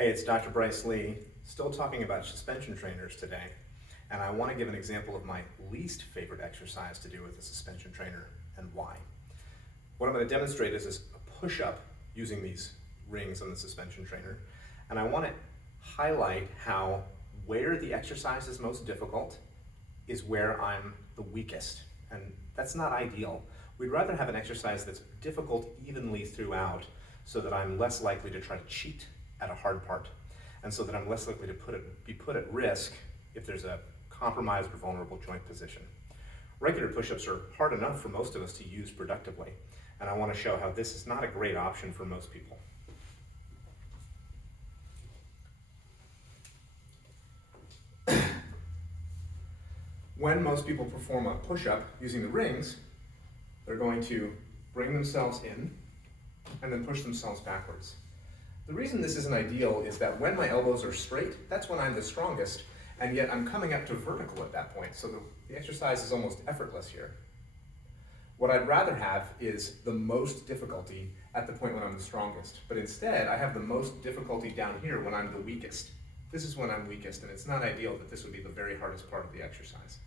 Hey, it's Dr. Bryce Lee, still talking about suspension trainers today, and I want to give an example of my least favorite exercise to do with a suspension trainer and why. What I'm going to demonstrate is a push-up using these rings on the suspension trainer, and I want to highlight how where the exercise is most difficult is where I'm the weakest, and that's not ideal. We'd rather have an exercise that's difficult evenly throughout so that I'm less likely to try to cheat at a hard part, and so that I'm less likely to be put at risk if there's a compromised or vulnerable joint position. Regular push-ups are hard enough for most of us to use productively, and I want to show how this is not a great option for most people. When most people perform a push-up using the rings, they're going to bring themselves in and then push themselves backwards. The reason this isn't ideal is that when my elbows are straight, that's when I'm the strongest, and yet I'm coming up to vertical at that point, so the exercise is almost effortless here. What I'd rather have is the most difficulty at the point when I'm the strongest, but instead I have the most difficulty down here when I'm the weakest. This is when I'm weakest, and it's not ideal that this would be the very hardest part of the exercise.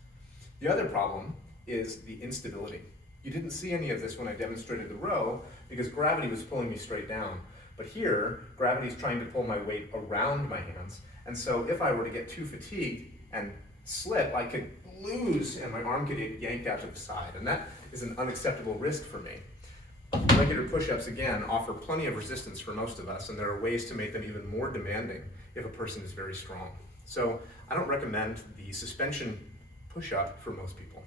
The other problem is the instability. You didn't see any of this when I demonstrated the row because gravity was pulling me straight down. But here, gravity is trying to pull my weight around my hands, and so if I were to get too fatigued and slip, I could lose and my arm could get yanked out to the side, and that is an unacceptable risk for me. Regular push-ups, again, offer plenty of resistance for most of us, and there are ways to make them even more demanding if a person is very strong. So I don't recommend the suspension push-up for most people.